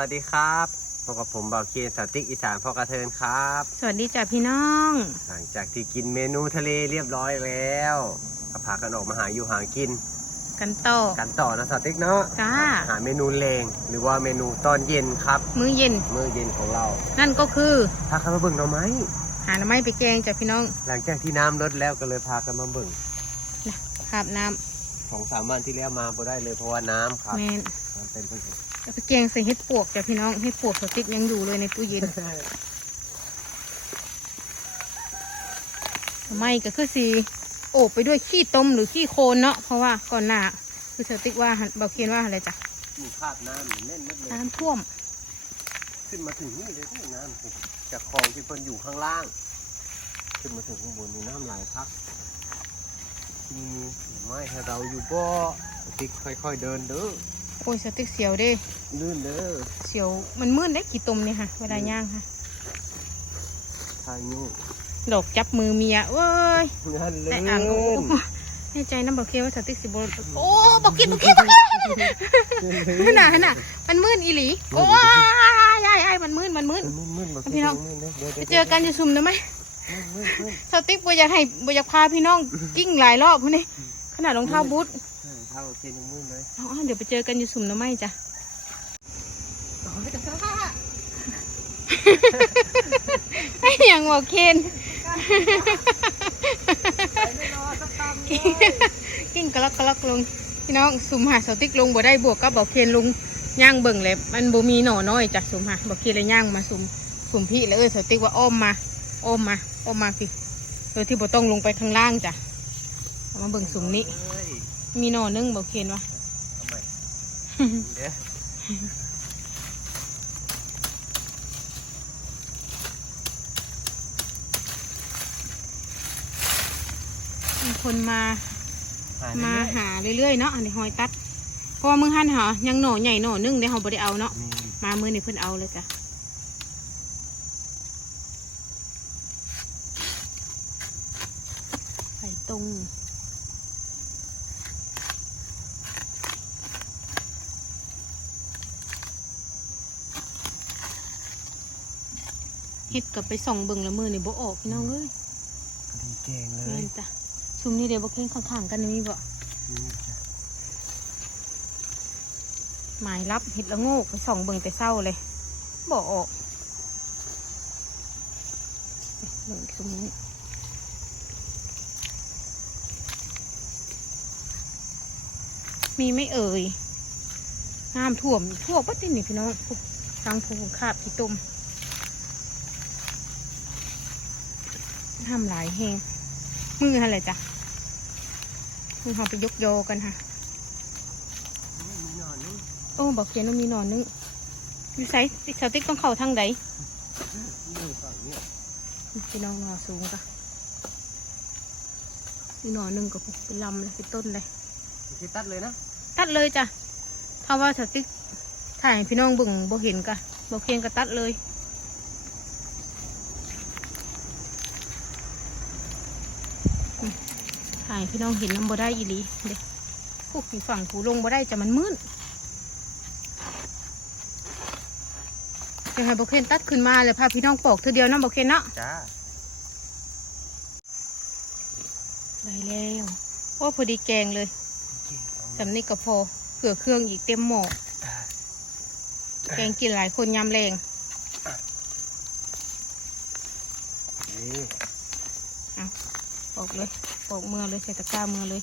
วัสดีครับพบกับผมบ่าวเคียนสาวติ๊กอีสานพ่อกระเทินครับ สวัสดีจ้ะพี่น้อง หลังจากที่กินเมนูทะเลเรียบร้อยแล้วก็พากันออกมาหาอยู่หากิน กันต่อกันต่อนะสาวติ๊กเนาะจ้า หาเมนูเลงหรือว่าเมนูตอนเย็นครับมื้อเย็น มื้อเย็นของเรานั่นก็คือพากันมาเบิ่งหน่อไม้หาหน่อไม้ไปแกงจ้ะพี่น้องหลังจากที่น้ำลดแล้วก็เลยพากันมาเบิ่งขาบน้ำสองสามวันที่แล้วมาบ่ได้เลยเพราะว่าน้ำครับแมนน้ำเต็มไปหมดเอาไปแกงใส่เห็ดปวกจ้ะพี่น้องเห็ดปวกสติ๊กยังอยู่เลยในตู้เย็นหน่อไม้ก็คือสีโอบไปด้วยขี้ต้มหรือขี้โคลนเนาะเพราะว่าก่อนหน้าคือสติ๊กว่าหั่นเบาเคียนว่าอะไรจ้ะมีคราบน้ำแน่นมากเลยน้ำท่วม ขึ้นมาถึงนี่เลยที่น้ำสิจากคลองที่เพิ่นอยู่ข้างล่าง ขึ้นมาถึงข้างบนมีน้ำไหลพักมีไม้ให้เราอยู่บ่ติ๊กค่อย ๆ เดินเด้อ โอ้ยสติ๊กเสียวเด้ลื่นเด้อเสียวมันมืดได้ขี้ต้มเนี่ยค่ะ เวลาย่างค่ะทางนี้ดอกจับมือเมียเว้ยงานลื่แต่นอ่างโอ้โหแน่ใจน้ำบอกเคียวว่าสติ๊กสิบโอ้บอกกินบอกกินบอกกินน่ะน่ะมันมืดอีหลีโอ้ยยายยายมันมืดมันมืด มึนมึนพี่น้องดี๋ยวไปดี๋ยวเจอกันอยู่ซุ่มได้ไหมมึนมึนสติ๊กบ่อยากให้บ่อยากพาพี่น้องกิ้งหลายรอบพุ่นนี่ขนาดรองเท้าบูท เออเท้าโอเคยังมึนเลยอ๋อเดี๋ยวไปเจอกันอยู่ซุ่มได้ไหมจ้ะไอ้ยังบอกเคนกิ้งกะลักกะลักลงพี่น้องซุ่มหาสติ๊กลงบ่ได้บวกกับบอกเคนลงย่างเบิ่งเลยมันบ่มีหน่อน้อยจ้ะซุ่มหาบอกเคนเลยย่างมาซุ่มซุ่มพี่แล้วเออสติ๊กว่าอ้อมมาอ้อมมาอ้อมมาพี่โดยที่บ่ต้องลงไปข้างล่างจ้ะเอามาเบิ่งซุ่มนี้เอ้ย มีหน่อนึงบอกเคนวะทำไมเดี๋ยวมีคนมาหมาเรื่อยหาเรื่อยๆเนาะอันนี้หอยตัดเพราะว่ามึงหันหายังหน่อใหญ่หน่อนึงเดี๋ยวเขาบ่ได้เอาเนาะๆนี่มามือนี่เพิ่นเอาเลยจ้ะไข่ตรง ฮ็ดกับไปส่องเบิ่งละมือนี่บ่ออกพี่น้องเอ้ยดีแกงเลเล่ยนจ้ะซุมนี่เดี๋ยวบ่เค้งข้างๆกันนี่มีบ่นี่จ้ะหมายรับเห็ดละโงกไปส่องเบิ่งแต่เศร้าเลยบอกออกเบิ่งซุมนี้มีไหม่เอ่ยน้ำท่วมทั่วปัดตินี่พี่น้องทางภูคาบที่ต้ม น้ำหลายแหงมืออะไรจ้ะมือเราไปยกโยกันค่ะนี่มีหนอนนี่โอ้บอกเขียนว่ามีหนอนนึงอยู่ไซส์สติ๊กต้องเข้าทางใดนี่ฝั่งเนี้ยพี่น้องหนอสูงกะมีหนอนหนึงก็เป็นลำเลยเป็นต้นเลยไม่ใช่ตัดเลยนะตัดเลยจ้ะถ้าว่าสติ๊กถ่ายให้พี่น้องเบิ่งบ่เห็นกะบอกเขียนก็ตัดเลยอืมถ่ายให้ พี่น้องเห็นน้ำบ่ได้อีหลีเด็กพวกที่ฝั่งผูลงบ่ได้จะมันมืดยังไงบอกเคนตัดขึ้นมาเลยพาพี่น้องปอกเธอเดียวนะบอกเคนเนาะจ้าได้แล้วโอ้พอดีแกงเลยสำนี้ก็พอเผื่อเครื่องอีกเต็มหม้อแกงกินหลายคนยำแรงนี่ปอกเลย ปอกมือเลยใส่ตะกร้ามือเลย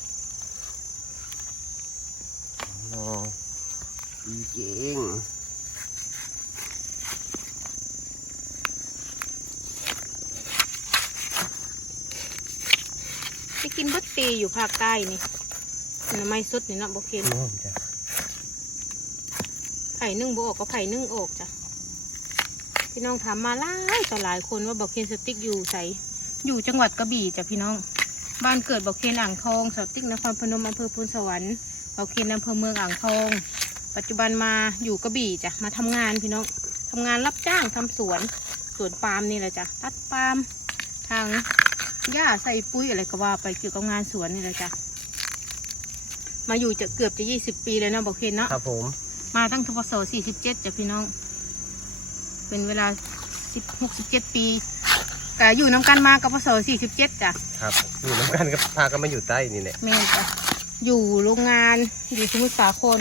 รอดีเก่งไปกินบัดปีอยู่ภาคใต้นี่หน้ำไม้สดนี่เนาะบอกเคนน้อมจ้ะไผ่นึ่งบออกก็ไผ่นึ่งออกจ้ะพี่น้องถามมาหลายต่อหลายคนว่าบอกเคนสติ๊กอยู่ใสอยู่จังหวัดกระบี่จ้ะพี่น้อง บ้านเกิดบอกเคนอ่างทองสติ๊กนครพนมอำเภอพูนสวรรค์บอกเคนอำเภอเมืองอ่างทอง ปัจจุบันมาอยู่กระบี่จ้ะมาทำงานพี่น้องทำงานรับจ้างทำสวนสวนปาล์มนี่แหละจ้ะตัดปาล์มทางหญ้าใส่ปุ๋ยอะไรก็ว่าไปเกี่ยวกับงานสวนนี่แหละจ้ะมาอยู่จะเกือบจะยี่สิบปีเลยเนาะบอกเคนเนาะครับผม มาตั้งทพศ47จ้ะพี่น้อง เป็นเวลาสิบหกสิบเจ็ดปี ก็อยู่น้ำกันมากับพศสี่สิบเจ็ดจ้ะครับอยู่น้ำกันก็พากันมาอยู่ใต้นี่แหละแม่นจ้ะอยู่โรงงานอยู่สมุทรสาคร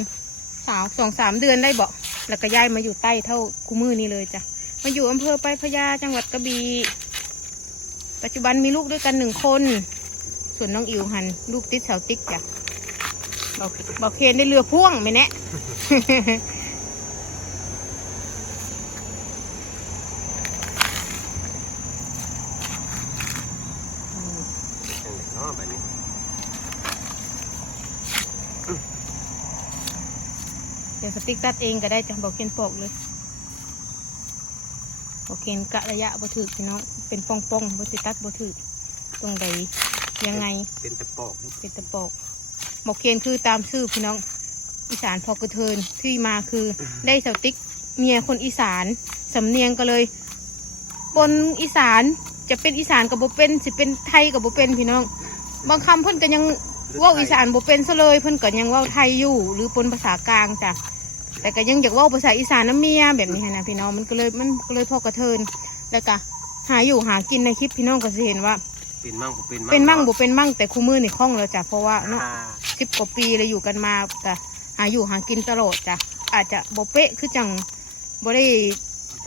สาวสองสามเดือนได้บอกแล้วก็ย้ายมาอยู่ใต้เท่าคูมือนี่เลยจ้ะมาอยู่อำเภอไปลายพญาจังหวัดกระบี่ปัจจุบันมีลูกด้วยกันหนึ่งคน ส่วนน้องอิวหัน ลูกติดเสาติ๊กจ้ะบอกบอกเคนได้เรือพ่วงไหมแนะ จังไดเนาะแบบนี้ เดี๋ยว สติ๊กตัดเองก็ได้จ้ะบอกเคนปอกเลยบอกเคนกะระยะบ่ถือพี่น้องเป็นป้องป้องๆบ่สิตัดบ่ถือตรงใดยังไงเป็นตะปอกเป็นตะปอกบอกเคนคือตามชื่อพี่น้องอีสานพอกระเทินที่มาคือได้สาวติ๊กเมียคนอีสานสำเนียงก็เลยปนอีสานจะเป็นอีสานกับบ่เป็นสิเป็นไทยกับบ่เป็นพี่น้อง บางคำเพิ่นก็ยังเว่าอีสานบ่เป็นซะเลยเพิ่นก็ยังเว่าไทยอยู่ หรือปนภาษากลางจ้ะ แต่ก็ยังอยากเว่าภาษาอีสานน้ำเมียแบบนี้หั้นนะพี่น้องมันก็เลยมันก็เลยพอกระเทินแล้วก็หาอยู่หากินในคลิปพี่น้องก็จะเห็นว่า เป็นมั่งบ่เป็นมั่งเป็นมั่งบ่เป็นมั่งแต่คู่มือนี่คล่องแล้วจ้ะเพราะว่าเนาะอ่าสิบกว่าปีเลยอยู่กันมาแต่หาอยู่หากินตลอดจ้ะอาจจะบ่เป๊ะคือจังบ่ได้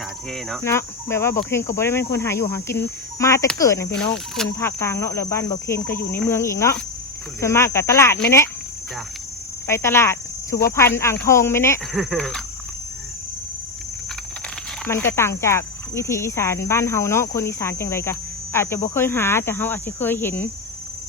จ่าเท่เนาะเนาะแบบว่าบ่เคนก็บ่ได้เป็นคนหาอยู่หากินมาแต่เกิดนะพี่น้องคนภาคกลางเนาะแล้วบ้านบ่เคนก็อยู่ในเมืองอีกเนาะส่วนมากกับตลาดไม่แน่จ้าไปตลาด สุวพันธ์อ่างทองไม่แน่มันก็ต่างจากวิถีอีสานบ้านเฮาเนาะคนอีสานจังไรกะอาจจะบ่เคยหา แต่เฮาอาจจะเคยเห็น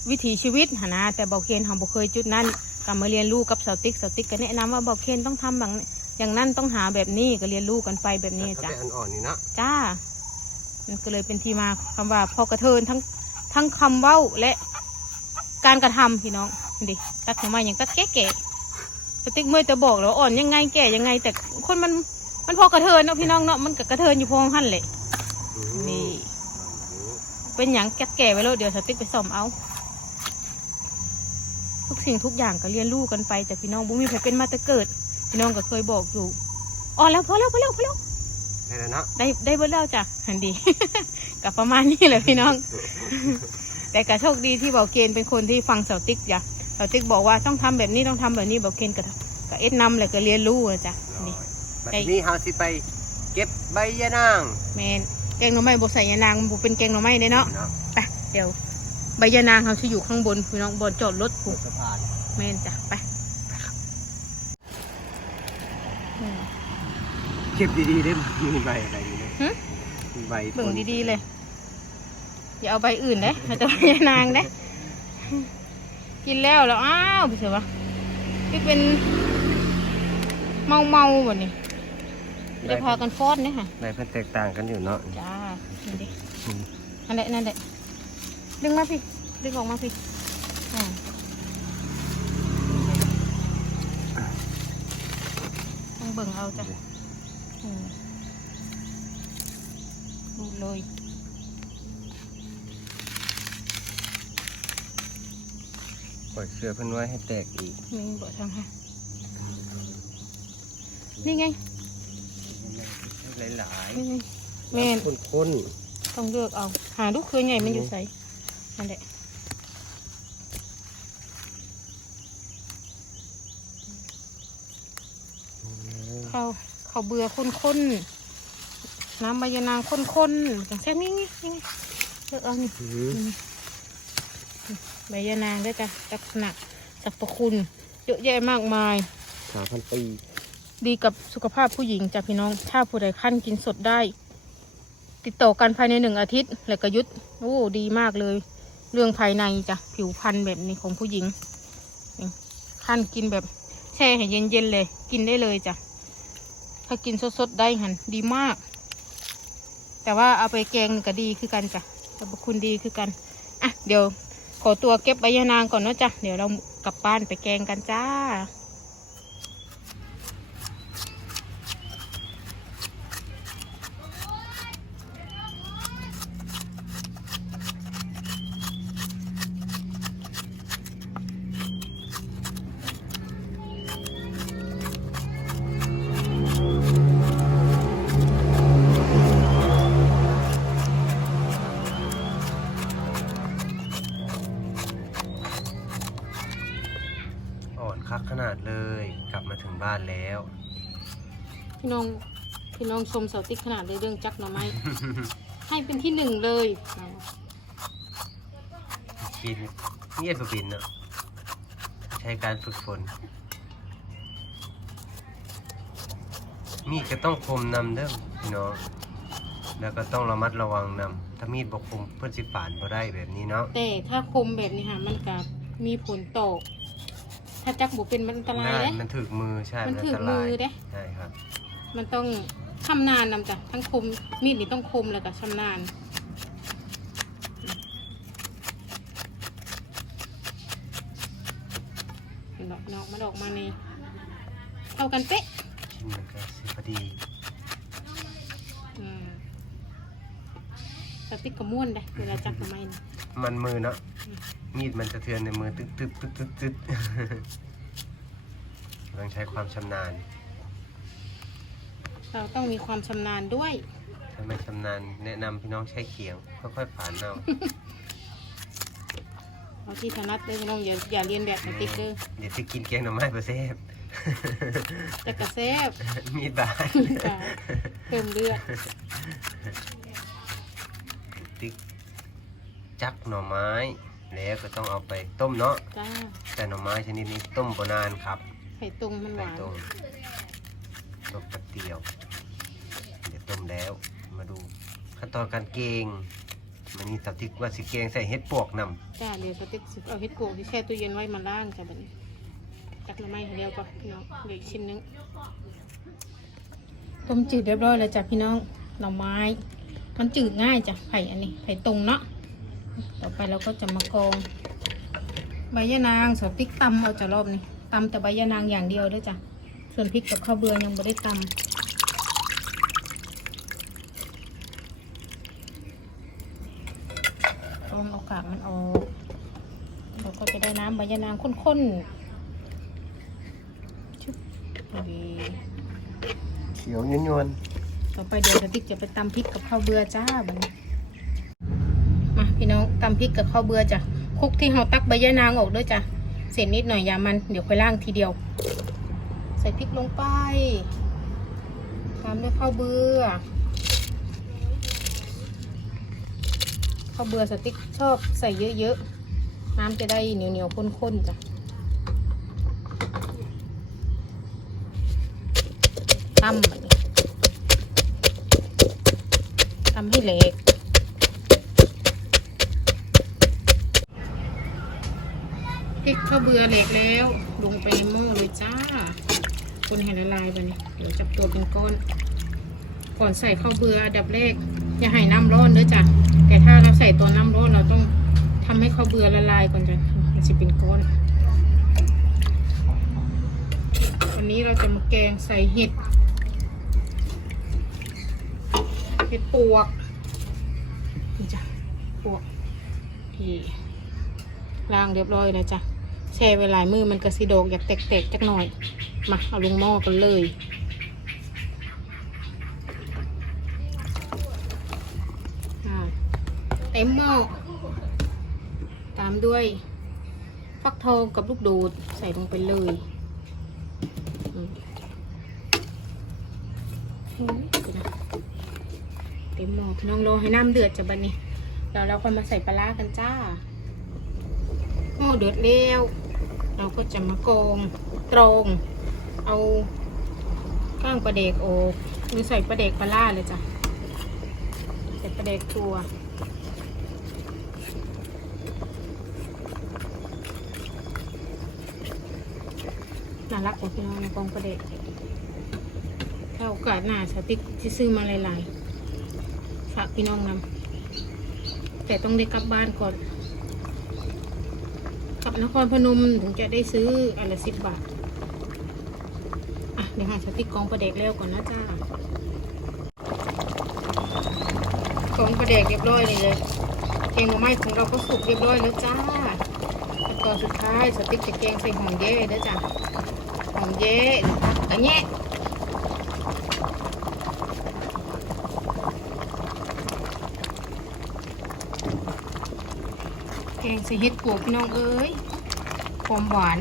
วิถีชีวิตหนนะแต่บอกเคนเฮาบ่เคยจุดนั้นก็มาเรียนรู้กับสาวติ๊กสาวติ๊กก็แนะนำว่าบอกเคนต้องทำแบบนี้อย่างนั้นต้องหาแบบนี้ก็เรียนรู้กันไปแบบนี้เขาจ้ะเป็นอ่อนๆนี่เนาะจ้ามันก็เลยเป็นที่มาคำว่าพอกระเทินทั้งทั้งคำเว้าและการกระทำพี่น้องดิตัดทำไมอย่างตัดแก่แก่ๆส ติ๊กเมื่อยจะบอกแล้วอ่อนยังไงแก่ยังไง แต่คนมันมันพอกระเทินเนาะพี่น้องเนาะมันก็กระเทินอยู่พองหั่นเลยอืมนี่ เป็นอย่างแก่แก่ๆไว้แล้วเดี๋ยวสติ๊กไปซ่อมเอา ทุกสิ่งทุกอย่างก็เรียนรู้กันไปจากพี่น้องบุมีใครเป็นมาแต่เกิด พี่น้องก็เคยบอกอยู่อ๋อแล้วพอแล้วพอแล้วพอแล้วได้แล้วเนาะได้ได้เบิดแล้วจ้ะหันดี กับประมาณนี้แหละพี่น้อง แต่ก็โชคดีที่เบาเกณฑ์เป็นคนที่ฟังเสาติ๊กจ้ะ เสาติ๊กบอกว่าต้องทำแบบนี้ต้องทำแบบนี้เบาเกณฑ์ก็ก็เอ็ดนำเลยก็เรียนรู้อะจ้ะนี่ บัดนี้เฮาสิไป เก็บใบยะนางแมนแกงหน่อไม้บใส่ยานางบุเป็นแกงหน่อไม้เด้เนาะเนาะไปเดี๋ยวใบยานางเขาจะอยู่ข้างบนพี่น้องบนจอดรถผูสะพานแมนจ้ะไปอืมเก็บดีๆได้มีใบอะไรนี่หึมีใบเบิ่งดีๆเลย อย่าเอาใบอื่นเด้เอาแต่ใบยานางเด้ กินแล้วแล้วอ้าวพี่เสือวะที่เป็นเมาเมาๆแบบนี้ไม่ได้พากันฟ้อนเนี่ยค่ะใบเพิ่นแตกต่างกันอยู่เนาะจ้านี่ดิอืมนั่นแหละนั่นแหละดึงมาพี่ ดึงออกมาพี่อ่าต้องเบิ่งเอาจ้ะอืมดูเลย ปล่ อยเชือกเพิ่นไว้ให้แตกอีกมีเบอร์ทางค่ะนี่ไงหลายนี่ไงๆแม่นข้นต้องเลือกเอา หาลูกเคยใหญ่มันอยู่ใส่นั่นแหละๆเขาเขาเบื่อข้นๆน้ำใบยะนางข้นๆจังแซ่บนี่นี่นี่ไงเลือกเอานี่อืม ใบยะนางด้วยจ้ะลักษณะสรรพคุณเยอะแยะมากมาย สามพันปีดีกับสุขภาพผู้หญิงจ้ะพี่น้อง ถ้าผู้ใดขั้นกินสดได้ ติดต่อกันภายในหนึ่งอาทิตย์ แล้วก็หยุดโอ้ดีมากเลย เรื่องภายในจ้ะผิวพรรณแบบนี้ของผู้หญิงนี่ขั้นกินแบบแช่ให้เย็นๆเลย กินได้เลยจ้ะถ้ากินสดๆได้หันดีมาก แต่ว่าเอาไปแกงนี่ก็ดีคือกันจ้ะสรรพคุณดีคือกันอะเดี๋ยว ขอตัวเก็บใบยะนางก่อนเนาะจ้ะ เดี๋ยวเรากลับบ้านไปแกงกันจ้า บ้านแล้ว พี่น้องพี่น้องชมเสาติ๊กขนาดเลยเรื่องจักหน่อไม้ ให้เป็นที่หนึ่งเลยอ่ากินเงียบบินเนาะใช้การฝึกฝน มีดก็ต้องคมนำเด้อพี่น้องแล้วก็ต้องระมัดระวังนำถ้ามีดบกคมเพื่อนสิป่านบ่ได้แบบนี้เนาะแต่ถ้าคมแบบนี้ค่ะมันกับมีผลต่อ ถ้าจักบุเป็นมันอันตรายน่าเด้ มันถึกมือใช่มันอัถึกตรายมือเด้ ใช่ครับ มันต้องชำนาญนำจ้ะทั้งคมมีดนี่ต้องคมแล้วก็ชำนาญเห็นดอกนอกมันออกมาในเท่ากันเป๊ะชิ้นมันก็สิพอดีอืมสติ๊กกระม้วนได้เวลาจักทำไมนะมันมือเนาะ มีดมันสะเทือนในมือตึ๊ดตึ๊ดตึ๊ดตึ๊ดตึ๊ดต้องใช้ความชำนาญ เราต้องมีความชำนาญด้วย ถ้าไม่ชำนาญแนะนำพี่น้องใช้เขียง ค่อยๆผ่านเอาเอาที่ถนัดเลยพี่น้องอย่าอย่าเรียนแบบสติ๊กเกอร์เดี๋ยวที่กินแกงหน่อไม้ประเซฟแต่กระเซฟมีดบาดจ้ะเพิ่มเลือดติ๊กจักหน่อไม้ แล้วก็ต้องเอาไปต้มเนาะจ้าแต่หน่อไม้ชนิดนี้ต้มบ่นานครับไข่ตรงมันหไข่วานต้มต้มแป๊บเดียวเดี๋ยวต้มแล้ว มาดูขั้นตอนการเกงมันนี่สับที่ว่าสิเกงใส่เห็ดปวกนำจ้าเดี๋ยวสติ๊กสิเอาเฮ็ดโกงที่แช่ตู้เย็นไว้มาล่างจ้ะบัดนี้จักหน้ำไม้ให้เดียวก่อนพี่น้องเหลืออีกชิ้นนึงต้มจืดเรียบร้อยแล้วจ้ะพี่น้องหน่อไม้ มันจืดง่ายจ้ะไผ่อันนี้ไผ่ตรงเนาะ ต่อไปเราก็จะมากรองใบยะนางสติ๊กตำเอาจะรอบนี้ตำแต่ใบยะนางอย่างเดียวเด้วยจ้ะส่วนพริกกับข้าวเบือยังไม่ได้ตำต้มเอากากมันออกเราก็จะได้น้ำใบยะนางข้นๆชุบดีเขียวยวนต่อไปเดี๋ยวสติ๊กจะไปตำพริกกับข้าวเบื่อจ้าบัดนมา พี่น้องตำพริกกับข้าวเบื่อจ้ะคุกที่เราตักใบยะนางออกด้วยจ้ะเศษนิดหน่อยอย่ามันเดี๋ยวค่อยล่างทีเดียว ใส่พริกลงไปตามด้วยข้าวเบื่อข้าวเบื่อสติ๊กชอบใส่เยอะๆน้ำจะได้เหนียวๆข้นๆจ้ะตำตำให้เละพ ริกข้าวเบื่อเหล็กแล้ว ลงไปในหม้อเลยจ้า คนให้ละลายไปนี่เดี๋ยวจับตัวเป็นก้อน ก่อนใส่ข้าวเบื่ออันดับแรกอย่าให้น้ำร้อนเด้อจ้ะแต่ถ้าเราใส่ตัวน้ำร้อนเราต้องทำให้ข้าวเบื่อละลายก่อนจ้ะมันจะเป็นก้อน วันนี้เราจะมาแกงใส่เห็ดเห็ดปวกนี่จ้ะปวกที่ล้างเรียบร้อยแล้วจ้ะ แช่ไว้หลายมือมันกระสิโดกอยากแตกๆจักหน่อย มาเอาลงหม้อกันเลยอ่าเต็มหม้อตามด้วยฟักทองกับลูกโดดใส่ลงไปเลยเต็มหม้อพี่น้องรอให้น้ำเดือดจะบันนี้แล้วเราค่อยมาใส่ปลาร้ากันจ้าหม้อเดือดแล้ว เราก็จะมาโกงตรง เอาก้างปลาเด็กออกหรือใส่ปลาเด็กปลาล่าเลยจ้ะใส่ปลาเด็กตัวน่ารักกว่าพี่น้องในกองปลาเด็กถ้าโอกาสหน้าสติ๊กจะซื้อมาหลายๆ ฝากพี่น้องนำแต่ต้องได้กลับบ้านก่อน นครพนมถึงจะได้ซื้ออันละสิบบาท อะเดี๋ยวหาสติกกองประเด็กเร็วก่อนนะจ้ากองประเด็กเรียบร้อยเลยเลยแกงหน่อไม้ของเราก็สุกเรียบร้อยแล้วจ้าขั้นตอนสุดท้ายสติกจะแกงใส่หอมเย่เด้อจ้าหอมเย่อันนี้แกงใส่เห็ดปวกพี่น้องเอ้ย ความหวาน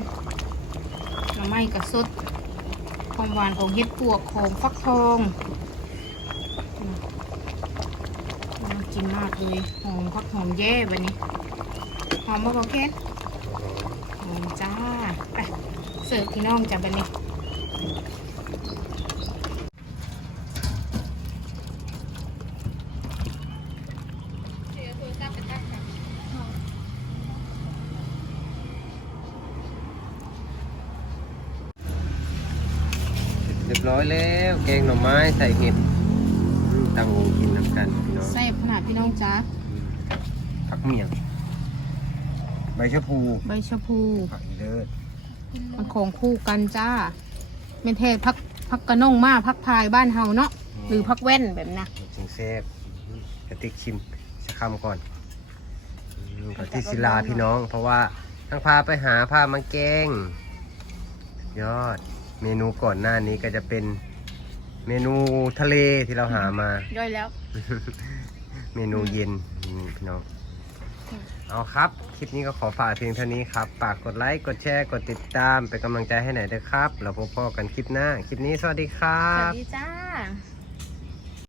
หน่อไม้กับสดความหวานของเห็ดปวกของฟักทองน่ากินมากเลยหอมพักหอมแย่แบบนี้หอมมากโอเคหอมจ้าไปเสิร์ฟพี่น้องจ้ะแบบนี้ เรีย บร้อยแล้ว แกงหน่อไม้ใส่เห็ดอืมตั้งวงกินน้ำกันพี่น้องแซ่บขนาดพี่น้องจ้าผักเมี่ยง ใบชะพูใบชะพูผักอีเลิศมันของคู่กันจ้าเป็นเทศพักพักกระน่องมาพักพายบ้านเฮาเนาะหรือพักแว่นแบบนะจึงแซ่บอืมกระติกชิมสักคำก่อนอืมก่อนที่ศิลาพี่น้อง เพราะว่าทั้งพาไปหาพามาแกงสุดยอด เมนูก่อนหน้านี้ก็จะเป็นเมนูทะเลที่เราหามา ย่อยแล้ว เมนูเย็นนี่พี่น้องอืมเอาครับ คลิปนี้ก็ขอฝากเพียงเท่านี้ครับฝากกดไลค์ กดแชร์ กดติดตาม เป็นกำลังใจให้หน่อยด้วยครับ เราพบกันคลิปหน้า คลิปนี้สวัสดีครัสวับ สดีจ้า